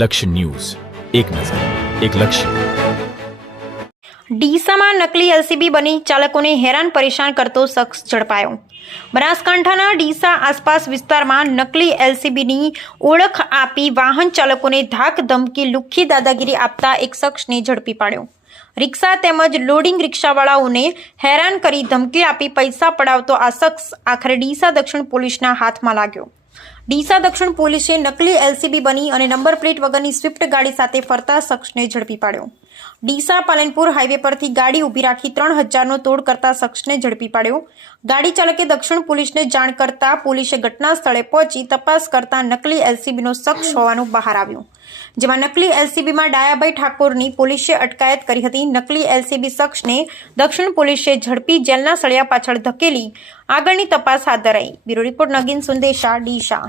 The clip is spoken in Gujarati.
લક્ષ્ય ન્યૂઝ, એક નજર, એક લક્ષ્ય. ડીસામાં નકલી એલસીબી બની ચાલકોને હેરાન પરેશાન કરતો શખ્સ ઝડપાયો. બનાસકાંઠાના ડીસા આસપાસ વિસ્તારમાં નકલી એલસીબીની ઓળખ આપી વાહન ચાલકોને ધાક ધમકી લુખ્ખી દાદાગીરી આપતા એક શખ્સને ઝડપી પાડ્યો. રિક્ષા તેમજ લોડિંગ રિક્ષાવાળાઓને હેરાન કરી ધમકી આપી પૈસા પડાવતો આ શખ્સ આખરે ડીસા દક્ષિણ પોલીસના હાથમાં લાગ્યો. ડીસા દક્ષિણ પોલીસે નકલી એલસીબી બની અને નંબર પ્લેટ વગરની સ્વિફ્ટ ગાડી સાથે ફરતા શખ્સને ઝડપી પાડ્યો. ડીસા પાલનપુર હાઈવે પરથી ગાડી ઊભી રાખી 3000નો તોડ કરતા શખ્સને ઝડપી પાડ્યો. ગાડી ચાલકે દક્ષિણ પોલીસને જાણ કરતા પોલીસે ઘટના સ્થળે પહોંચી તપાસ કરતા નકલી એલસીબીનો શખ્સ હોવાનું બહાર આવ્યું, જેમાં નકલી એલસીબીમાં ડાયાભાઈ ઠાકોરની પોલીસે અટકાયત કરી હતી. નકલી એલસીબી શખ્સને દક્ષિણ પોલીસે ઝડપી જેલના સળિયા પાછળ ધકેલી આગળની તપાસ હાથ ધરાઈ. Bureau report Nagin Sundesha, Deesa.